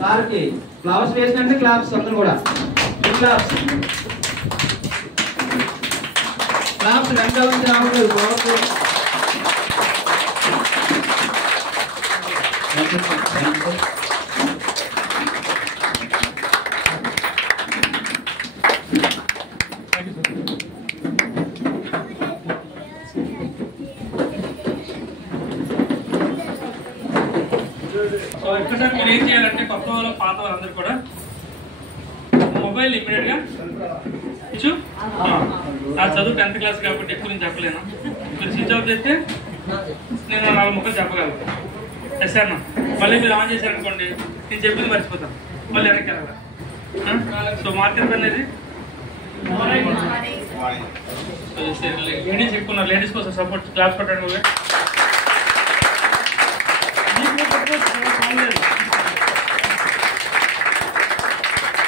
సార్కి flowers వేసినట్టే claps అందరూ కూడా క్లాప్స్ క్లాప్స్ వెనకాల నుంచి రావట్లేదు ఫ్లవర్స్. సో ఒక్కసారి మీరు ఏం చేయాలంటే కొత్త వాళ్ళు పాత వాళ్ళందరూ కూడా మొబైల్ ఇమీడియట్ గా ఇచ్చు. నా చదువు 10th క్లాస్ కాబట్టి ఎక్కువ నేను చెప్పలేను. మీరు స్విచ్ ఆఫ్ చేస్తే నేను 4 ముక్కలు చెప్పగలను. ఎస్ అన్న మళ్ళీ మీరు ఆన్ చేశారనుకోండి నేను చెప్పింది మర్చిపోతాను, మళ్ళీ వెనక్కి వెళ్ళాలి. సో మార్కెట్ అనేది లేడీస్ ఎక్కువ ఉన్నారు, లేడీస్ కోసం సపోర్ట్ క్లాస్ కొట్టండి.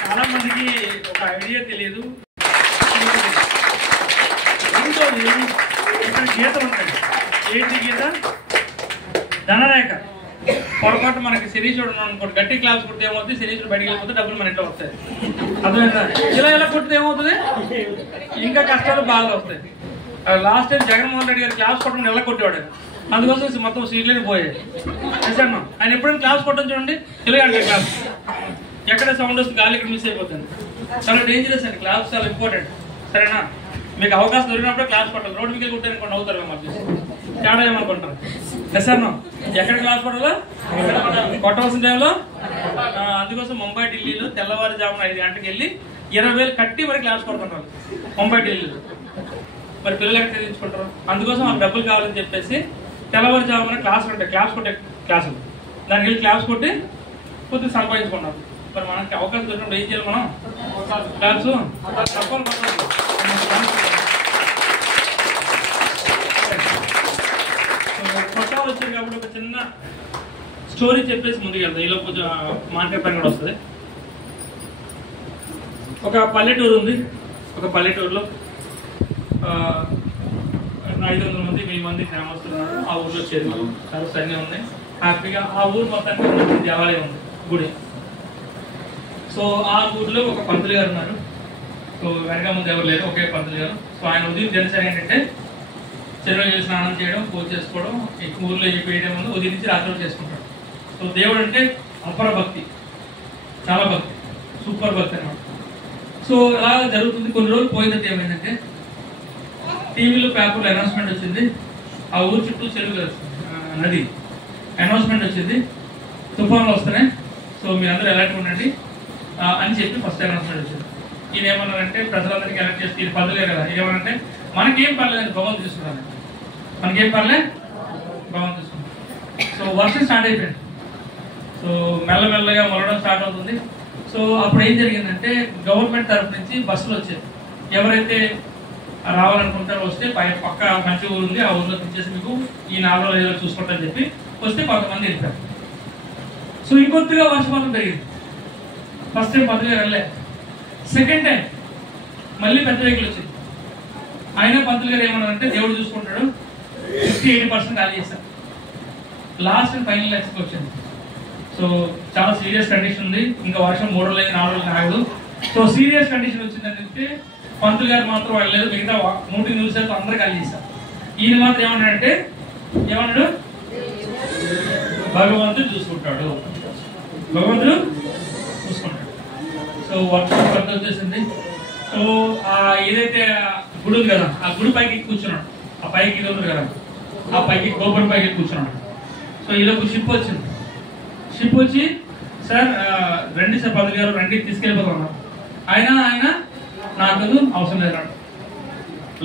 చాలా మందికి ఒక ఐడియా తెలియదు. రెండోది ఇక్కడ గీత ఉంటుంది. ఏంటి గీత? ధనరేఖ. పొరపాటు మనకి శనీశ్వరుడు అనుకోండి, గట్టి క్లాస్ కొడితే ఏమవుతుంది, శనీశ్వరుడు బయటికి వెళ్ళిపోతే డబ్బులు మన ఇంట్లో వస్తాయి. అర్థమైందా? ఇలా కొడితే ఏమవుతుంది, ఇంకా కష్టాలు బాగా వస్తాయి. లాస్ట్ టైం జగన్మోహన్ రెడ్డి గారు క్లాస్ కొట్టడం ఎలా కొట్టేవాడు, అందుకోసం మొత్తం సీట్లని పోయాయి. నిజాను ఆయన ఎప్పుడైనా క్లాస్ కొట్టడం చూడండి, తెలియదు క్లాస్ ఎక్కడ సౌండ్ వస్తుంది, గాలి ఇక్కడ మిస్ అయిపోతుంది. చాలా డేంజరస్ అండి క్లాస్, చాలా ఇంపార్టెంట్. సరేనా? మీకు అవకాశం దొరికినప్పుడే క్లాస్ కొట్టాలి. రోడ్డు మీకు కొట్టారనుకోండి అవుతారు మేము తేడా ఏమనుకుంటారు. నిజాను ఎక్కడ క్లాస్ కొట్టాలో కొట్టవలసిన టైంలో. అందుకోసం ముంబై ఢిల్లీలో తెల్లవారుజామున 5 గంటలకు వెళ్ళి 20,000 కట్టి మరి క్లాస్ కొడుతుంటారు ముంబై ఢిల్లీలో. మరి పిల్లలు ఎక్కడ తెచ్చుకుంటారు, అందుకోసం మాకు డబ్బులు కావాలని చెప్పేసి తెల్లవారుజామున క్లాస్ ఉంటాయి, క్లాస్ కొట్టే క్లాసులు, దానికి వెళ్ళి క్లాస్ కొట్టి కొద్దిగా సంపాదించుకున్నారు. మరి మనకి అవకాశం దొరికినప్పుడు ఏం చేయాలి, మనం క్లాస్ తప్పని కొట్టాలి. కొత్త వచ్చారు కాబట్టి ఒక చిన్న స్టోరీ చెప్పేసి ముందుకు వెళ్తాం. ఈలో కొంచెం మార్కెట్ పని కూడా వస్తుంది. ఒక పల్లెటూరు ఉంది. ఒక పల్లెటూరులో 500 మంది 1000 మంది గ్రామస్తులు ఉన్నారు. ఆ ఊర్లో చెరువులు చాలా సైన్యం ఉన్నాయి. హ్యాపీగా ఆ ఊరు మొత్తానికి దేవాలయం ఉంది, గుడి. సో ఆ ఊర్లో ఒక పంతులు గారు ఉన్నారు. సో వెనక ముందు ఎవరు లేరు, ఒకే పంతులు గారు. సో ఆయన ఉదయం దినచర్య ఏంటంటే చెరువులో వెళ్ళి స్నానం చేయడం, పూజ చేసుకోవడం, ఈ ఊర్లో వేయడం ముందు ఉదయం నుంచి రాత్రి చేసుకుంటాడు. సో దేవుడు అంటే అపర భక్తి, చాలా భక్తి, సూపర్ భక్తి అన్నమాట. సో అలా జరుగుతుంది. కొన్ని రోజులు పోయినట్టు ఏమైందంటే టీవీలో పేపర్లో అనౌన్స్మెంట్ వచ్చింది, ఆ ఊరు చుట్టూ చెరువు నది అనౌన్స్మెంట్ వచ్చింది, తుఫాన్లు వస్తున్నాయి, సో మీరందరూ ఎలాంటి ఉండండి అని చెప్పి ఫస్ట్ అనౌన్స్మెంట్ వచ్చింది. ఈయన ఏమన్నారంటే ప్రజలందరికీ ఎలక్ట్ చేస్తే ఇది పర్లేదు కదా, ఏమనంటే మనకేం పర్లేదు, భగవంతు తీసుకున్నాను, మనకేం పర్లేదు, భగవంతు తీసుకున్నాను. సో వర్షం స్టార్ట్ అయిపోయింది. సో మెల్లమెల్లగా మొలడం స్టార్ట్ అవుతుంది. సో అప్పుడు ఏం జరిగిందంటే గవర్నమెంట్ తరఫు నుంచి బస్సులు వచ్చాయి. ఎవరైతే రావాలనుకుంటారో వస్తే పక్క మంచి ఊరు ఉంది, ఆ ఊరిలో తెచ్చేసి మీకు ఈ 4 రోజులు చూసుకుంటారని చెప్పి వస్తే కొంతమంది వెళ్ళిపోయారు. సో ఇంకొద్దిగా వర్షపాతం పెరిగింది. ఫస్ట్ టైం పంతులు గారు వెళ్ళే, సెకండ్ టైం మళ్ళీ పెద్ద వెహికల్ వచ్చింది. ఆయన పంతులు గారు ఏమన్నారంటే దేవుడు చూసుకుంటాడు, 50-80% ఖాళీ చేశారు. లాస్ట్ అండ్ ఫైనల్ ఎక్స్కి వచ్చింది. సో చాలా సీరియస్ కండిషన్ ఉంది, ఇంకా వర్షం 3 రోజులు 4 రోజులు ఆగదు. సో సీరియస్ కండిషన్ వచ్చిందని చెప్తే పంతులు గారు మాత్రం వెళ్ళలేదు, మిగతా 100 నిమిషాలు అందరూ ఖాళీ చేశారు. ఈయన మాత్రం ఏమన్నాడంటే ఏమన్నాడు, భగవంతుడు చూసుకుంటాడు, భగవంతుడు చూసుకుంటాడు. సో వర్షం పెద్ద వచ్చేసింది. సో ఏదైతే గుడి ఉంది కదా, ఆ గుడి పైకి కూర్చున్నాడు. ఆ పైకి ఇది ఉంది కదా, ఆ పైకి గోపురం పైకి కూర్చున్నాడు. సో ఈలోపు షిప్ వచ్చింది. షిప్ వచ్చి సార్ రండి సార్ పంతులు గారు రండి తీసుకెళ్ళిపోతున్నారు. ఆయన నాకు అవసరం లేదు.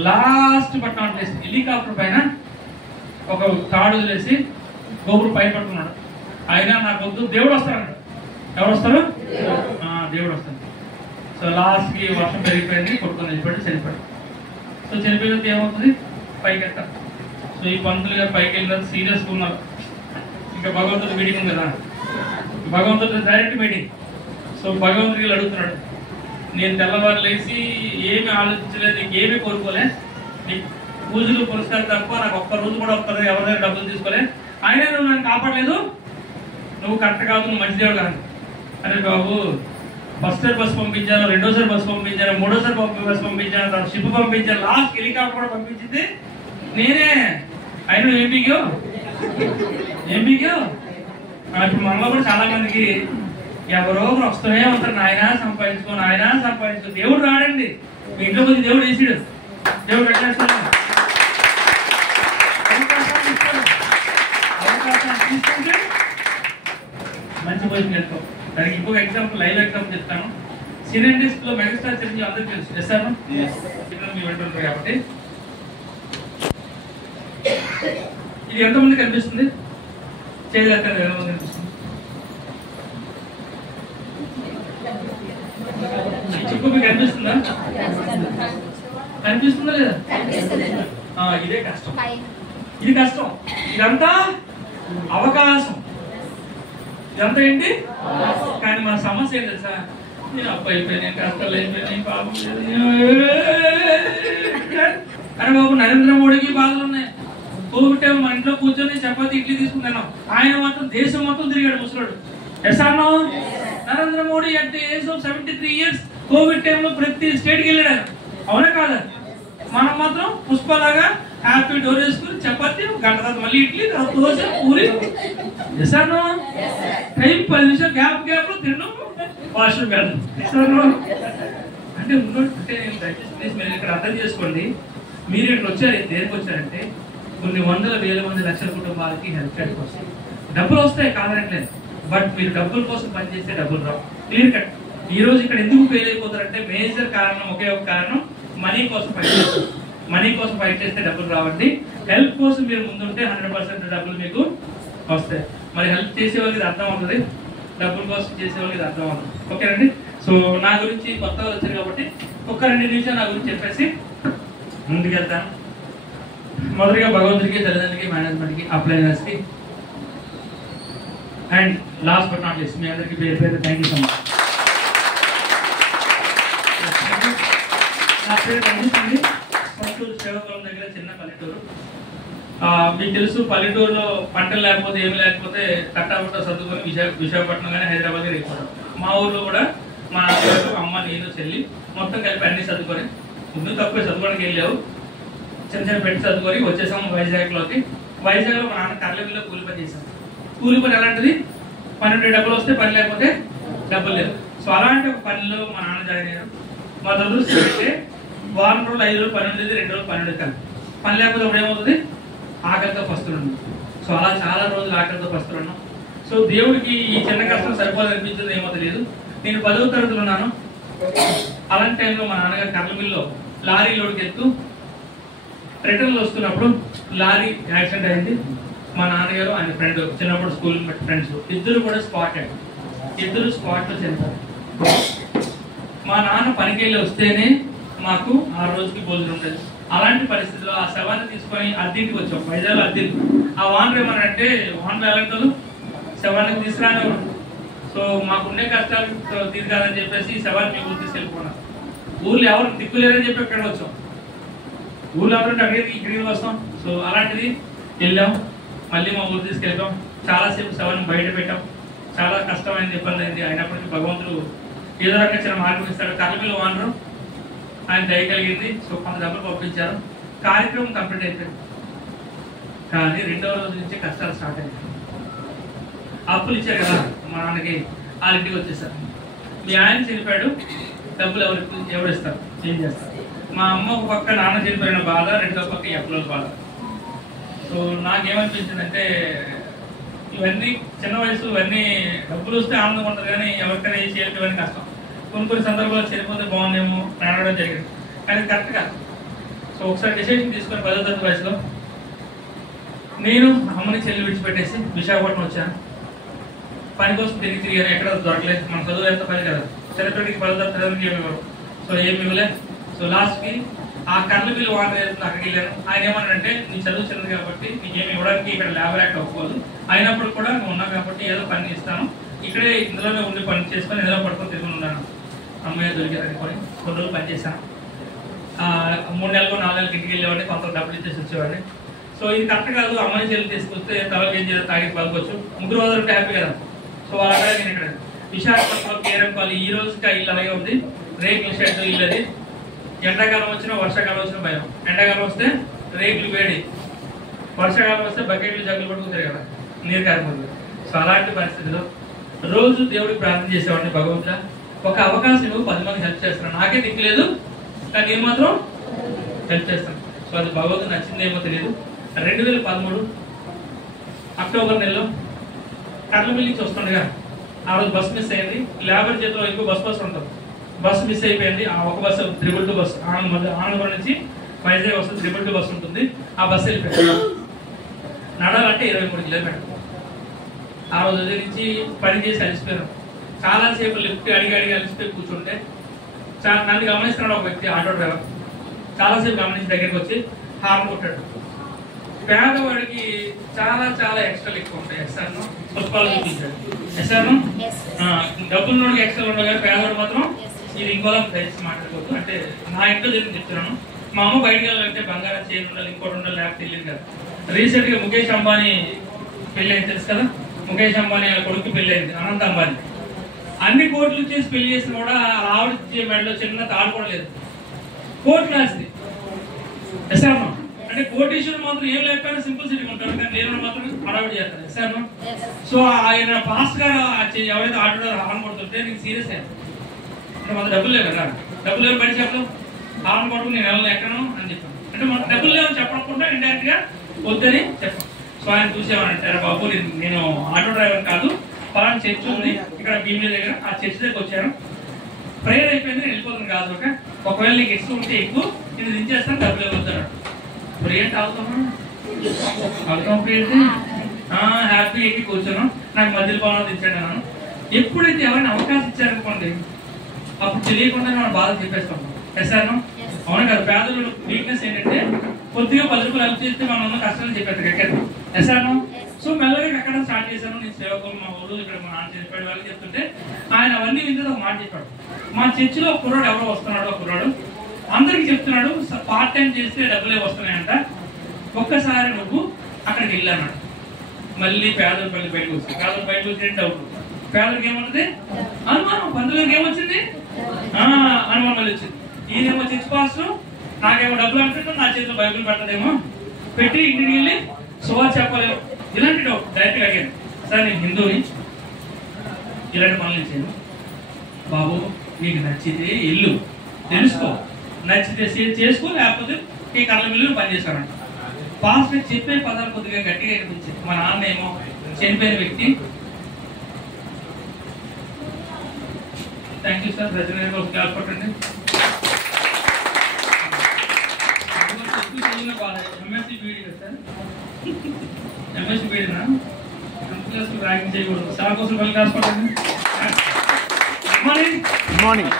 లాస్ట్ పట్టణం ప్లేస్ హెలికాప్టర్ పైన ఒక తాడు వదిలేసి గోపురం పైన పట్టుకున్నాడు. ఆయన నాకు వద్దు, దేవుడు వస్తాడు. ఎవరు వస్తారు? దేవుడు వస్తాడు. సో లాస్ట్కి వర్షం పెరిగిపోయింది, కొట్టుకొని వెళ్ళిపోయాడు, చనిపోయాడు. సో చనిపోయినంత ఏమవుతుంది, పైకి వెళ్తారు. సో ఈ పంతులు గారు పైకి వెళ్ళిన సీరియస్గా ఉన్నారు. ఇంకా భగవంతుడు మీటింగ్ ఉంది కదా, భగవంతుడు డైరెక్ట్ మీటింగ్. సో భగవంతుడికి అడుగుతున్నాడు, నేను తెల్లవారు లేచి ఏమి ఆలోచించలేదు, ఏమీ కోరుకోలే, నీ పూజలు పురస్కారం తప్ప నాకు ఒక్క రోజు కూడా ఒక్కరు ఎవరి దగ్గర డబ్బులు తీసుకోలే, అయినా నువ్వు నన్ను కాపాడలేదు, నువ్వు కరెక్ట్ కాదు, నువ్వు మంచి దేవుడు కాదు అరే బాబు ఫస్ట్ సారి బస్సు పంపించాను, రెండోసారి బస్సు పంపించాను, మూడోసారి బస్సు పంపించాను, తర్వాత షిప్ పంపించాను, లాస్ట్ హెలికాప్టర్ కూడా పంపించింది నేనే. అయినా ఏం పీకావు? ఇప్పుడు మనలో కూడా చాలా మందికి ఎవరో వస్తూనే ఉంటారు, నాయన సంపాదించుకో, నాయన సంపాదించుకో. దేవుడు రాడండి, మీ ఇంట్లో కొద్ది దేవుడు వేసాడు, దేవుడు పెట్టేస్తాడు, అవకాశాన్ని తీసుకుంటే మంచి పొజిషన్ వెళ్తాం. దానికి ఇంకొక ఎగ్జాంపుల్, లైవ్ ఎగ్జాంపుల్ చెప్తాను. సినిండిస్ట్ లో మెగాస్టార్ చిరంజీవి అందరికీ తెలుసు, చేస్తాను మీ వెంటుంటారు కాబట్టి. ఇది ఎంతమంది కనిపిస్తుంది? చేయలేక ఎంతమంది కనిపిస్తుంది? చెప్పు, మీకు కనిపిస్తుందా? కనిపిస్తుందా లేదా? ఇదే కష్టం, ఇది కష్టం. ఇదంతా అవకాశం, ఇదంతా ఏంటి? కానీ మన సమస్య ఏంటి తెలుసా? నేను అప్పు అయిపోయినాయి, కష్టాలు అయిపోయినాయి, పాపం అరే బాబు, నరేంద్ర మోడీకి బాధలు ఉన్నాయి. కోవిడ్ టైం మన ఇంట్లో కూర్చొని చపాతి ఇడ్లీ తీసుకున్నాను, ఆయన మాత్రం దేశం మొత్తం తిరిగాడు ముసలాడు. ఎసానో Narendra Modi at the age of 73 years covid టైంలో ప్రతి స్టేట్కి వెళ్ళాడు, అవునా కాదా? మనం మాత్రం పుష్పలాగా హ్యాపీ డోర్ వేసుకుని చపాతి, గంట తర్వాత మళ్ళీ ఇడ్లీ, తర్వాత దోశ, పూరి. ఎసానో టైం 10 నిమిషాలు గ్యాప్ లో తినడం, వాష్రూమ్ వెళ్ళడం. అంటే దయచేసి మీరు ఇక్కడ అర్థం చేసుకోండి. మీరు ఇక్కడ వచ్చారు, దేనికి వచ్చారంటే కొన్ని వందల వేల మంది లక్షల కుటుంబాలకి హెల్ప్ చేయడం కోసం. డబ్బులు వస్తాయి కాదనట్లేదు, బట్ మీరు డబ్బుల కోసం పనిచేస్తే డబ్బులు రావు. Clear cut. ఈ రోజు ఇక్కడ ఎందుకు ఫెయిల్ అయిపోతారంటే మేజర్ కారణం, ఒకే ఒక కారణం, మనీ కోసం ఫైట్ చేస్తారు. మనీ కోసం ఫైట్ చేస్తే డబ్బులు రావండి. హెల్ప్ కోసం మీరు ముందుంటే 100% డబ్బులు మీకు వస్తాయి. మరి హెల్ప్ చేసే వాళ్ళకి ఇది అర్థం అవుతుంది, డబ్బుల కోసం చేసే వాళ్ళకి ఇది అర్థం అవుతుంది. ఓకేనండి. సో నా గురించి కొత్తగా వచ్చారు కాబట్టి ఒక్క 2 నిమిషాలు నా గురించి చెప్పేసి ముందుకెళ్తాను. మొదటిగా భగవంతుడికి, తల్లిదండ్రులకి, మేనేజ్మెంట్కి, అప్లైనర్స్కి and last but not least మీ అందరికీ పేరు పేరు థ్యాంక్ యూ సో మచ్. నా పేరు రంజిత్, పల్లెటూరు సేవకులం దగ్గర చిన్న పల్లెటూరు. మీకు తెలుసు, పల్లెటూరులో పంటలు లేకపోతే ఏమి లేకపోతే కట్టాబట్ట సర్దుకొని విశాఖపట్నం కానీ హైదరాబాద్ కానీ వెళ్ళిపోవడం. మా ఊర్లో కూడా మా నాన్నగారు, అమ్మ, నేను, చెల్లి మొత్తం కలిపి అన్ని సర్దుకొని, ముందు తక్కువ చదువుకోవడానికి వెళ్ళావు, చిన్న చిన్న పెట్టి చదువుకొని వచ్చేసాము వైజాగ్లోకి. వైజాగ్లో మా నాన్న కర్లవిలో కూలి పని చేశాం. కూలి పని ఎలాంటిది? 12 డబ్బులు వస్తే పని లేకపోతే డబ్బులు లేదు. సో అలాంటి ఒక పనిలో మా నాన్న జాయిన్ అయ్యారు. మా దురదృష్టం అంటే వారం రోజులు 5 రోజులు పని ఉండేది, 2 రోజులు పని ఉండేది కాదు. పని లేకపోతే ఇప్పుడు ఏమవుతుంది? ఆకలితో పస్తులున్నాం. సో అలా చాలా రోజులు ఆకలితో పస్తులున్నాం. సో దేవుడికి ఈ చిన్న కష్టం సరిపోదు అనిపించింది, ఏమో తెలియదు. నేను 10వ తరగతిలో ఉన్నాను. అలాంటి టైంలో మా నాన్నగారు కర్లమిల్లో లారీ లోడ్కి వెళ్తూ రిటర్న్లో వస్తున్నప్పుడు లారీ యాక్సిడెంట్ అయింది. మా నాన్నగారు ఆయన ఫ్రెండ్, చిన్నప్పుడు స్కూల్ ఫ్రెండ్స్ ఇద్దరు కూడా స్పాట్ అయ్యారు. ఇద్దరు స్పాట్లో చనిపోయారు. మా నాన్న పనికి వెళ్ళి వస్తేనే మాకు ఆ రోజుకి భోజనం ఉండేది. అలాంటి పరిస్థితిలో ఆ శవాన్ని తీసుకొని అద్దెంటికి వచ్చాం, వైజాగ్లో అద్దెంటి. ఆ వానర్ ఏమనంటే, వానర్ ఎలాంటి శవాన్ని తీసుకురానివ్వరు. సో మాకుండే కష్టాలు తీర్చాలని చెప్పేసి ఈ శవాన్ని ఊరు తీసుకెళ్ళిపోయినారు. ఊర్లో ఎవరు దిక్కులేరని చెప్పి ఎక్కడికి వచ్చాం. ఊర్లో ఎవరంటే ఇక్కడికి వస్తాం. సో అలాంటిది వెళ్ళాం, మళ్ళీ మా ఊరు తీసుకెళ్ళాం. చాలాసేపు శవాన్ని బయట పెట్టాం. చాలా కష్టమైంది, ఇబ్బంది అయింది. అయినప్పటికీ భగవంతుడు ఏదో రకంగా చిన్న మార్గం ఇస్తాడు. కర్లమిల్ వానరు ఆయన దయ కలిగింది. సో కొంత డబ్బులు పంపించారు. కార్యక్రమం కంప్లీట్ అయిపోయింది. కానీ 2వ రోజు నుంచి కష్టాలు స్టార్ట్ అయ్యాయి. అప్పులు ఇచ్చారు కదా మా నాన్నకి, వాళ్ళ ఇంటికి వచ్చేసారు. మీ ఆయన చనిపోయాడు, డబ్బులు ఎవరు ఇస్తారు, ఏం చేస్తారు? మా అమ్మ ఒక పక్క నాన్న చనిపోయిన బాధ, 2వ పక్క అప్పుల బాధ. సో నాకేమనిపించిందంటే, ఇవన్నీ చిన్న వయసు, ఇవన్నీ డబ్బులు వస్తే ఆనందంగా ఉంటుంది, కానీ ఎవరికైనా ఏ చేయాలి ఇవన్నీ కష్టం. కొన్ని సందర్భాలు చనిపోతే బాగుందేమో అడగడం జరిగింది, కానీ కరెక్ట్ కాదు. సో ఒకసారి డిసిషన్ తీసుకొని 10వ తరగతి వయసులో నేను అమ్మని చెల్లి విడిచిపెట్టేసి విశాఖపట్నం వచ్చాను. పని కోసం తిరిగాను, ఎక్కడ దొరకలేదు. మన చదువు ఎంత పని కదా, చరిత్రకి 10వ తరగతి చదవడానికి ఏమి ఇవ్వరు. సో ఏమి ఇవ్వలేదు. సో లాస్ట్కి ఆ కర్లమిల్ వాటర్ అక్కడికి వెళ్ళాను. ఆయన ఏమన్నాడంటే, నీ చదువు చిన్నది కాబట్టి నీకేమి ఇవ్వడానికి ఇక్కడ లేబర్ యాక్ట్ అవ్వకూడదు, అయినప్పుడు కూడా నువ్వు ఉన్నావు కాబట్టి ఏదో పని ఇస్తాను, ఇక్కడే ఇందులోనే ఉండి పని చేసుకొని ఇందులో పడుకొని తిరుగుని ఉన్నాను. అమ్మాయి దొరికారు అనుకొని కొన్ని రోజులు పనిచేశాను. 3 నెలలు 4 నెలలకి ఇంటికి వెళ్ళేవాడిని, కొంత డబ్బులు ఇచ్చేసి వచ్చేవాడిని. సో ఇది కరెక్ట్ కాదు. అమ్మాయి చెల్లి తీసుకొస్తే తలకి ఏం చేయాలి, తాగి పలుకోవచ్చు, 3 రోజులు ఉంటే హ్యాపీ కదా. సో అలాగే నేను ఇక్కడ విశాఖపట్నంలో కేరంపల్లి ఈ రోజుకి ఇల్లు అలాగే ఉంది. రేకుల షెడ్ ఇల్లు అది. ఎండాకాలం వచ్చినా వర్షాకాలం వచ్చినా భయం. ఎండాకాలం వస్తే రేకులు వేడి, వర్షాకాలం వస్తే బకెట్లు జగ్గులు పట్టుకుంటారు కదా నీరు కాకపోతే. సో అలాంటి పరిస్థితిలో రోజు దేవుడికి ప్రార్థన చేసేవాడిని, భగవంతుడా ఒక అవకాశం ఇవ్వు, 10 మంది హెల్ప్ చేస్తాను. నాకే దిక్కులేదు కానీ నేను మాత్రం హెల్ప్ చేస్తాను. సో అది భగవంతుడు నచ్చిందేమో తెలియదు. 2013 అక్టోబర్ నెలలో కర్లమిల్లి నుంచి వస్తుండగా ఆ రోజు బస్సు మిస్ అయింది. లేబర్ చేతిలో ఎక్కువ బస్సు ఉంటుంది. బస్సు మిస్ అయిపోయింది. ఆ ఒక బస్సు 222 బస్సు ఆనందపురం నుంచి వైజాగ్ వస్తుంది. 222 బస్సు ఉంటుంది. ఆ బస్సు వెళ్ళిపోయింది. నడాలంటే 23 కిలోమీటర్లు. ఆ రోజు ఉదయం నుంచి పని చేసి అలసిపోయాను. చాలాసేపు లిఫ్ట్ అడిగి అలసిపోయి కూర్చుంటే నన్ను గమనిస్తున్నాడు ఒక వ్యక్తి, ఆటో డ్రైవర్. చాలాసేపు గమనించి దగ్గరికి వచ్చి హార్న్ కొట్టాడు. పేదవాడికి చాలా చాలా ఎక్స్ట్రాలు ఎక్కువ ఉంటాయి. ఎక్స్ట్రాను పుష్పాలు చూపించాడు. ఎక్స్ట్రాను డబ్బులు నోడికి ఎక్స్ట్రా ఉండవు కానీ పేదవాడు మాత్రం ఇది ఇంకోలా దయచేసి మాట్లాడుకోవద్దు. అంటే నా ఇంట్లో జరిగింది చెప్తున్నాను. మా అమ్మ బయటకు వెళ్ళాలంటే బంగారం చేయడం ఉండాలి, ఇంకోటి ఉండాలి, లేకపోతే తెలియదు కదా. రీసెంట్ గా ముఖేష్ అంబానీ పెళ్లి అయింది తెలుసు కదా. ముఖేష్ అంబానీ కొడుకు పెళ్లి అయింది, అనంత్ అంబానీ. అన్ని కోట్లు చేసి పెళ్లి చేసిన కూడా ఆవిడ మెడలో చిన్న తాడు కూడా లేదు. కోర్టు రాసింది. ఎస్ఆర్మా అంటే కోటీశ్వరుడు మాత్రం ఏం లేకపోయినా సింపుల్ సిటీ ఉంటారు, కానీ నేను మాత్రం హడావిడి చేస్తాను. ఎస్ఆర్మా సో ఆయన ఫాస్ట్ గా ఎవరైతే ఆటో హార్న్ కొడుతుంటే నీకు సీరియస్ అయ్యాను. అంటే మన డబ్బులు లేవు కదా, డబ్బులు లేవు బయట చెప్పడం, హార్న్ కొడుకుని నేను వెళ్ళను ఎక్కను అని చెప్పాను. అంటే మన డబ్బులు లేవని చెప్పకుండా ఇండైరెక్ట్ గా వద్దని చెప్పాను. సో ఆయన చూసేవాడంటే బాబు నేను ఆటో డ్రైవర్ కాదు, పలానా చర్చ్ ఉంది ఇక్కడ భీమిలి దగ్గర, ఆ చర్చ్ దగ్గర వచ్చాను, ప్రేయర్ అయిపోయింది, నేను వెళ్ళిపోతాను కాదు. ఒకవేళ నీకు ఎక్కువ ఉంటే ఎక్కువ నేను దించేస్తాను, డబ్బులు ఇవ్వద్దాడు. ప్రేయర్ అవుతామా అవుతాం ప్రేయర్ హ్యాపీ ఎక్కి కూర్చోను. నాకు మధ్యలో పొలం దించాడు అన్నాను. ఎప్పుడైతే ఎవరైనా అవకాశం ఇచ్చారనుకోండి అప్పుడు తెలియకుండా మనం బాధ చెప్పేస్తాం. ఎస్ఆర్ అవును కదా. పేదలు వీక్నెస్ ఏంటంటే కొద్దిగా 10 రూపాయలు హెల్ప్ చేస్తే మనం ఉన్న కష్టాలు చెప్పేస్తారు ఎక్కడ. ఎస్ఆర్ సో మెల్లగా ఎక్కడ స్టార్ట్ చేశాను. నేను సేవకులు మా ఊరు ఇక్కడ మా నాన్న చెప్పాడు వాళ్ళకి చెప్తుంటే ఆయన అవన్నీ వింటే ఒక మాట చెప్పాడు. మా చర్చిలో ఒక కుర్రాడు ఎవరో వస్తున్నాడు, ఒక కుర్రాడు అందరికి చెప్తున్నాడు పార్ట్ టైం చేస్తే డబ్బులే వస్తున్నాయంట, ఒక్కసారి నువ్వు అక్కడికి వెళ్ళాన్నాడు. మళ్ళీ పేదలు పల్లి బయటకు వచ్చింది. పేదలు బయటకు వచ్చిన డౌట్, పేదలకు ఏమవుతుంది అనుమానం, పందులకు ఏమొచ్చింది అనుమానం మళ్ళీ వచ్చింది. ఈయనేమో చర్చ్ పాస్టర్, నాకేమో డబ్బులు అంటున్నాడు, నా చేతిలో బైబుల్ పెట్టదేమో, పెట్టి ఇంటికి వెళ్ళి సువార్త చెప్పలేము. ఇలాంటి డౌట్ డైరెక్ట్ గా అడిగాను. సార్ నేను హిందూని, ఇలాంటి పనులు ఇచ్చాను బాబు, నీకు నచ్చితే ఇల్లు తెలుసుకో, నచ్చితే చేసుకో, లేకపోతే ఈ కళ్ళ మిల్లు పని చేసుకోనంట. పాస్టర్ చెప్పే పదాలు కొద్దిగా గట్టిగా అనిపించింది. మా నాన్న ఏమో చనిపోయిన వ్యక్తి. Thank you sir. రజనీ కాల్పట్టండి. ఎంఎస్సీ బీడీ కదా సార్, ఎంఎస్సీ బీడీనా ర్యాగింగ్ చేయకూడదు. సార్ కోసం వెళ్ళి కాల్పట్టండి. మార్నింగ్.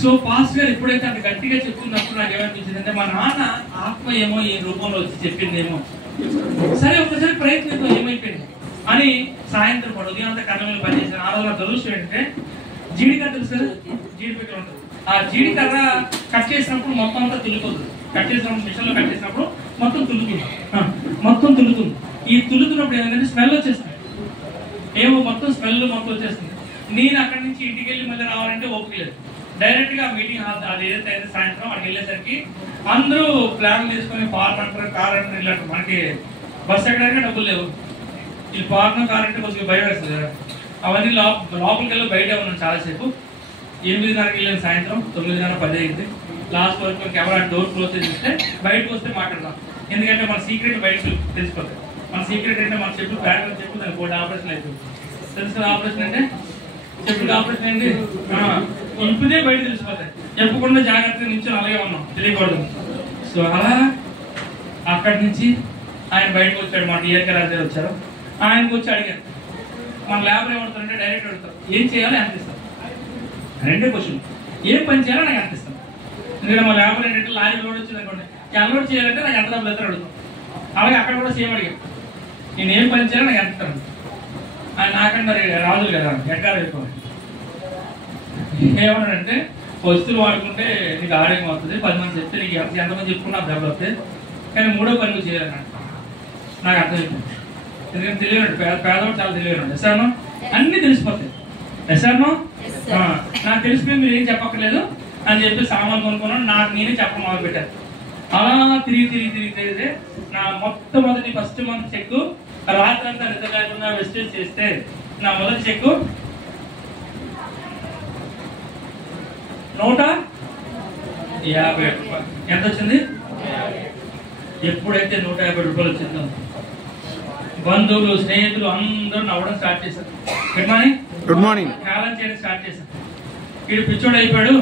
సో పాస్ట్ గారు ఎప్పుడైతే అంత గట్టిగా చెప్తున్నప్పుడు నాకు ఏమనిపించింది అంటే మా నాన్న ఆత్మ ఏమో ఈ రూపంలో వచ్చి చెప్పిందేమో, సరే ఒకసారి ప్రయత్నిద్దాం ఏమైపోయింది అని సాయంత్రం పడు ఉదయం అంతా కర్ర మీద పనిచేసాను. ఆ రోజు నా దురదృష్టం ఏంటంటే జీడికర్ర తెలుసు కదా, జీడిపిక్కలు ఉంటుంది. ఆ జీడికర్ర కట్ చేసినప్పుడు మొత్తం అంతా తులుతుంది. కట్ చేసినప్పుడు మిషన్ లో కట్ చేసినప్పుడు మొత్తం తులుతుంది. ఈ తులుతున్నప్పుడు ఏంటంటే స్మెల్ వచ్చేస్తుంది. ఏమో మొత్తం స్మెల్ మొత్తం వచ్చేస్తుంది. నేను అక్కడి నుంచి ఇంటికి వెళ్ళి మళ్ళీ రావాలంటే ఓపిక లేదు. డైరెక్ట్ గా మీటింగ్ అది ఏదైతే అయితే సాయంత్రం అక్కడికి వెళ్ళేసరికి అందరూ ప్లాన్ తీసుకొని పార్క్ అంటారు, కార్ అంటారు, ఇలాంటి మనకి బస్సు ఎక్కడానికి డబ్బులు లేవు. ఈ పార్క్ కార్ అంటే కొంచెం భయం వేస్తుంది కదా. అవన్నీ లోపలికి వెళ్ళి బయట ఉన్నాను చాలాసేపు. 8:30కి వెళ్ళాను, సాయంత్రం 9:30, 10 అయింది. లాస్ట్ వరకు కెమెరా డోర్ క్లోజ్ చేస్తే బయటకు వస్తే మాట్లాడదాం. ఎందుకంటే మన సీక్రెట్ బయటకు తెలిసిపోతాయి. మన సీక్రెట్ అంటే మన చెప్పు బ్యాగ్ చెప్పు దానికి కోటి ఆపరేషన్ అయిపోతుంది. తెలుసు ఆపరేషన్ అంటే చెప్పుడు ఆపరేషన్ ఏంటి ఇంపుదే బయట తెలిసిపోతాయి. చెప్పకుండా జాగ్రత్తగా నుంచి అలాగే ఉన్నాం, తెలియకూడదు. సో అలా అక్కడి నుంచి ఆయన బయటకు వచ్చాడు. మా టీఆర్కే రాజు వచ్చారు. ఆయనకు వచ్చి అడిగారు మన ల్యాబ్ ఏమవుతారంటే డైరెక్ట్ అడుగుతారు ఏం చేయాలో అనిపిస్తాం. రెండే క్వశ్చన్, ఏం పని చేయాలో నాకు అనిపిస్తాం. ఎందుకంటే మా ల్యాబ్ ఏంటంటే లారీ లోడ్ వచ్చింది అనుకోండి, అన్లోడ్ చేయాలంటే నాకు ఎంత డబ్బులు ఎత్తారు అడుగుతాం. అలాగే అక్కడ కూడా సేమ్ అడిగాను, నేను ఏం పని చేయాలో నాకు అనిపిస్తాను. ఆయన నాకంటే మరి రాజులు కదా ఎక్కడ అయిపోయి ఏమన్నాడంటే వస్తువులు వాడుకుంటే నీకు ఆరోగ్యం అవుతుంది, 10 మంది చెప్తే నీకు ఎంతమంది చెప్పుకున్నా డబ్బులు వస్తాయి, కానీ 3వ పని నువ్వు చేయాలన్నాడు. నాకు అర్థమైపోయింది. ఎందుకంటే తెలియనండి పేదవాడు చాలా తెలియనండి. సార్ అన్ని తెలిసిపోతాయి. ఎస్ఆర్నో నాకు తెలిసిపోయి మీరు ఏం చెప్పక్కర్లేదు అని చెప్పి సామాన్లు కొనుక్కున్నాను. నాకు నేనే చెప్పడం మొదలు పెట్టాను. అలా తిరిగి నా మొట్టమొదటి ఫస్ట్ మంత్ చెక్ రాత్రి అంతా నిద్ర లేకుండా వెస్టేజ్ చేస్తే నా మొదటి చెక్ 150 రూపాయలు. ఎంత వచ్చింది? ఎప్పుడైతే 150 రూపాయలు వచ్చిందో బంధువులు స్నేహితులు అందరూ నవ్వడం స్టార్ట్ చేశారు. గుడ్ మార్నింగ్ ఛాలెంజ్ చేయడం స్టార్ట్ చేశారు. వీడు పిచ్చోడు అయిపోయాడు,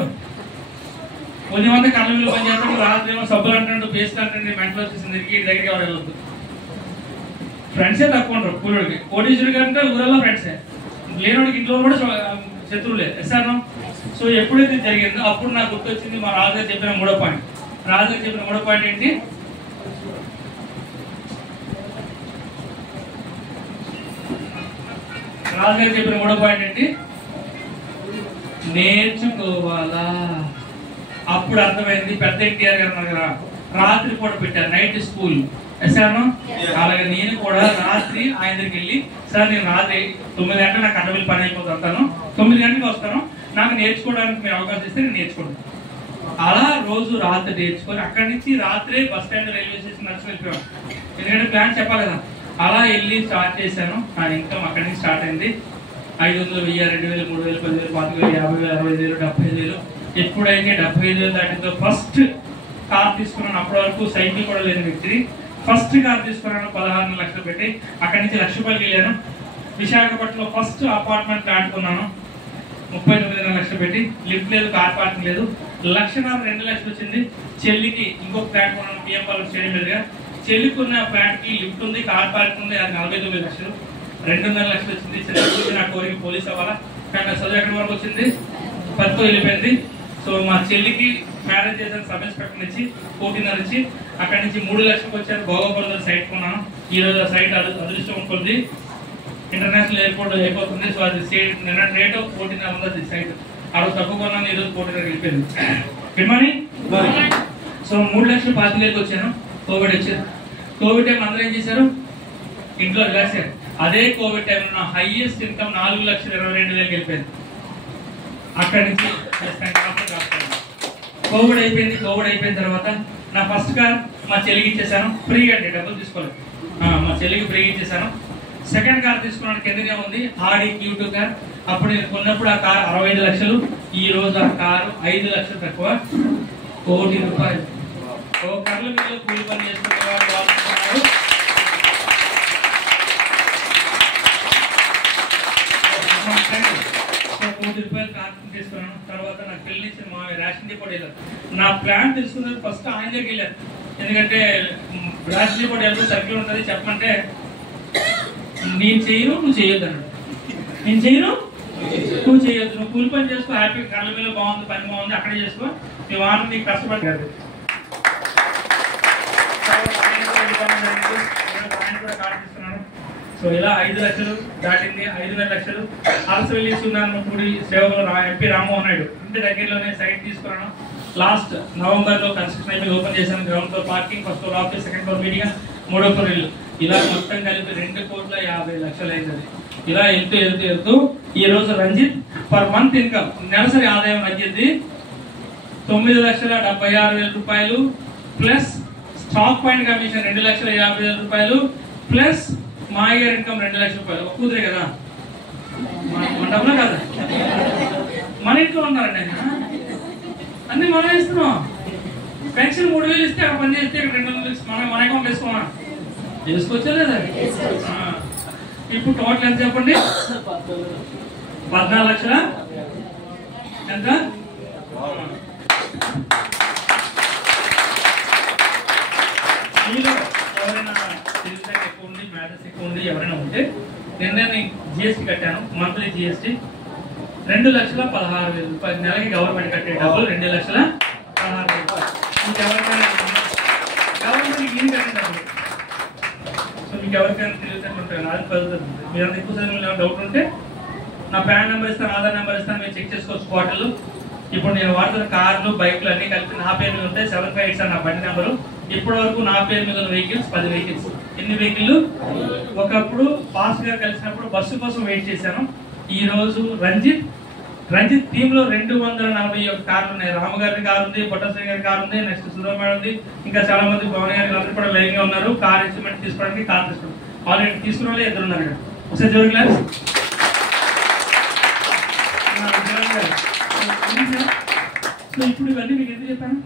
ఉదయం అంతా కళ్ళ మీద పని చేస్తాడు, రాత్రి ఏమో సబ్బులు అంటాడు, పేస్ట్ అంటాడు, మెంటలు వచ్చేసింది, వీడి దగ్గరికి ఎవరు వెళ్ళొద్దు. ఫ్రెండ్సే తక్కువ ఉంటారు కూలుడికి. కోటీశ్వరుడి కంటే ఊరల్లో ఫ్రెండ్సే, లేనివాడికి ఇంట్లో కూడా శత్రువులే. ఎస్ఆర్నో? సో ఎప్పుడైతే జరిగిందో అప్పుడు నాకు గుర్తొచ్చింది మా రాజుగారు చెప్పిన 3వ పాయింట్. రాజుగారు చెప్పిన 3వ పాయింట్ ఏంటి? రాజుగారు చెప్పిన 3వ పాయింట్ ఏంటి? నేర్చుకోవాలా. అప్పుడు అర్థమైంది. పెద్ద ఎన్టీఆర్ గారు ఉన్నారు కదా, రాత్రి పూట పెట్టారు నైట్ స్కూల్. ఎస్ఆర్నో? అలాగే నేను కూడా రాత్రి ఆయన దగ్గరికి వెళ్ళి, సార్ నేను రాత్రి 9 గంటలకు నాకు అడవిలో పని అయిపోతూ వస్తాను, 9 గంటలకు వస్తాను, నాకు నేర్చుకోవడానికి మీరు అవకాశం ఇస్తే నేను నేర్చుకుంటాను. అలా రోజు రాత్రి నేర్చుకొని అక్కడి నుంచి రాత్రే బస్ స్టాండ్ రైల్వే స్టేషన్ నడిచి వెళ్ళిపోయాను. ఎందుకంటే ప్లాన్ చెప్పాలి కదా. అలా వెళ్ళి స్టార్ట్ చేశాను. నా ఇన్కమ్ అక్కడి నుంచి స్టార్ట్ అయింది. 500, 1000, 2000, 3000, 10,000, 45,000, 50,000, 60,000, 70,000. ఎప్పుడైతే 75,000 దాటిందో ఫస్ట్ కార్ తీసుకున్నాను. అప్పటి వరకు సైకిల్ కూడా లేని వ్యక్తి. ఫస్ట్ కార్ తీసుకున్నాను 16 లక్షలు పెట్టి. అక్కడి నుంచి 1,00,000 రూపాయలకి వెళ్ళాను. విశాఖపట్నంలో ఫస్ట్ అపార్ట్మెంట్ ప్లాట్ కొన్నాను 39 లక్షలు పెట్టి. లిఫ్ట్ లేదు, కార్ పార్కింగ్ లేదు. 1,00,000 2 లక్షలు వచ్చింది. చెల్లికి ఇంకొక ఫ్లాట్ కొన్నాను పిఎం పాలన స్టేడియం మీదుగా. చెల్లికి ఉన్న ఫ్లాట్ కి లిఫ్ట్ ఉంది, కార్ పార్కింగ్ ఉంది. అది 49 లక్షలు. 2.5 లక్షలు వచ్చింది. చెల్లి నా కోరిక పోలీస్ అవ్వాలా, కానీ చదువు ఎక్కడి వరకు వచ్చింది? 10తో వెళ్ళిపోయింది. సో మా చెల్లికి మ్యారేజ్ చేసిన సబ్ ఇన్స్పెక్టర్ నుంచి 1.5 ఇచ్చి అక్కడి నుంచి 3 లక్షలకు వచ్చారు. భోగపురం సైట్ కొన్నాను. ఈ రోజు ఆ సైట్ అదృష్టం ఉంటుంది, ఇంటర్నేషనల్ ఎయిర్పోర్ట్ అయిపోతుంది. సో అది నిన్న రేట్ 1.5 ఉంది సైట్. ఆ రోజు తక్కువ కొన్నాను, ఈ రోజు 1.5 వెళ్ళిపోయింది. Good morning. సో 3,25,000 వచ్చాను. కోవిడ్ వచ్చారు. కోవిడ్ టైం అందరూ ఏం చేశారు? ఇంట్లో రిలాక్స్ అయ్యారు. అదే కోవిడ్ టైంలో నా హైయెస్ట్ ఇన్కమ్ 4,22,000 వెళ్ళిపోయింది. అక్కడి నుంచి కోవిడ్ అయిపోయింది. కోవిడ్ అయిపోయిన తర్వాత నా ఫస్ట్ కార్ మా చెల్లికి ఇచ్చేసాను ఫ్రీగా, అంటే డబ్బులు తీసుకోలేదు. మా చెల్లికి ఫ్రీగా ఇచ్చేసాను. సెకండ్ కార్ తీసుకున్నాను, కిందనే ఉంది, ఆడి Q2 కార్. అప్పుడు నేను కొన్నప్పుడు ఆ కార్ 65 లక్షలు. ఈ రోజు ఆ కారు 5 లక్షలు తక్కువ, 1 కోటి రూపాయలు. ఓ కర్ల మీద కూలి పని చేసుకునేవాడు వాళ్ళు. 1 కోటి రూపాయలు కార్ తీసుకున్నాను. తర్వాత నాకు పెళ్లి ఇచ్చిన మా రేషన్ డిపోట్ వెళ్ళారు. నా ప్లాన్ తెలుసుకున్నది ఫస్ట్ ఆయన దగ్గరికి వెళ్ళారు. ఎందుకంటే రేషన్ డిపోట్ వెళ్తే సర్కిల్ ఉంటుంది, చెప్పమంటే నేను చేయను, నువ్వు చేయొద్దు అన్నాడు. నేను చేయను, నువ్వు చేయొద్దు, నువ్వు కూలి పని చేసుకో, హ్యాపీ కళ్ళ మీద బాగుంది, పని బాగుంది, అక్కడే చేసుకో, నీ వారం నీకు కష్టపడ్డాడు. కార్డు తీసుకున్నాను. సో ఇలా 5 లక్షలు దాటింది. 5,000 లక్షలు అరసవెల్లి సుందరమూడి సేవలో ఎంపీ రామ్మోహన్ నాయుడు ఇంటి దగ్గరలోనే సైట్ తీసుకున్నాను. లాస్ట్ నవంబర్ లో కన్స్ట్రక్షన్ అయిపోయి ఓపెన్ చేశాను. Ground floor parking, first floor office, second floor media, 3వ ఫ్లోర్ ఇల్లు. ఇలా మొత్తం కలిపి 2,50,00,000 అయింది. ఇలా వెళ్తూ ఈ రోజు రంజిత్ పర్ మంత్ ఇన్కమ్ నెలసరి ఆదాయం రంజిత్ 9,76,000 రూపాయలు ప్లస్ స్టాక్ పాయింట్ కమిషన్ 2,50,000 రూపాయలు ప్లస్ మా ఇయర్ ఇన్కమ్ 2 లక్షల రూపాయలు. ఒక కూతురే కదా, మన డబ్బులు కదా, మన ఇంట్లో ఉన్నారండి ఆయన, అన్ని మనం ఇస్తున్నాం. పెన్షన్ 3,000 ఇస్తే అక్కడ పని చేస్తే 2,00,000 మన అకౌంట్ వేసుకోమా, వేసుకోవచ్చా లేదా? ఇప్పుడు టోటల్ ఎంత చెప్పండి? 14 లక్షల ఎంత? మీలో ఎవరైనా తెలివితేటలు ఎక్కువ ఉండి, మ్యాథ్స్ ఎక్కువ ఉండి ఎవరైనా ఉంటే, నేను జిఎస్టీ కట్టాను. మంత్లీ జిఎస్టీ 2,16,000 రూపాయలు. నెలకి గవర్నమెంట్ కట్టే డబ్బులు 2,16,000 రూపాయలు. మీకు ఎవరికైనా గవర్నమెంట్ ఈయన కట్టే డబ్బులు. సో మీకు ఎవరికైనా తెలివితేటలు ఉంటాయి, అది పడుతుంది. మీరు అంత ఎక్కువ చదివిన డౌట్ ఉంటే నా పాన్ నెంబర్ ఇస్తాను, ఆధార్ నెంబర్ ఇస్తాను, మీరు చెక్ చేసుకోవచ్చు పోర్టల్. ఇప్పుడు నేను వాడుతున్న కార్లు, బైక్లు అన్ని కలిపి నా పేరు మీద ఉంటాయి. 758 నా బండి నెంబరు. ఇప్పటి వరకు నా పేరు మీద ఉన్న వెహికల్స్ 10 వెహికల్స్. ఎన్ని వెహికల్? ఒకప్పుడు పాస్ గారు కలిసినప్పుడు బస్సు కోసం వెయిట్ చేశాను. ఈ రోజు రంజిత్ టీమ్ లో 241 కార్లు ఉన్నాయి. రాము గారి కారు ఉంది, పొట్టశ్రీ గారి కారు ఉంది, నెక్స్ట్ సుధర్మ ఉంది, ఇంకా చాలా మంది భవన్ గారి అందరూ కూడా లైన్ గా ఉన్నారు. కార్ ఇన్స్ట్రుమెంట్ తీసుకోవడానికి కార్ తీసుకున్నారు. ఆల్రెడీ తీసుకున్న వాళ్ళే 2 ఉన్నారు. ఒకసారి జోరు క్లాస్. సో ఇప్పుడు ఇవన్నీ మీకు ఎందుకు చెప్పాను?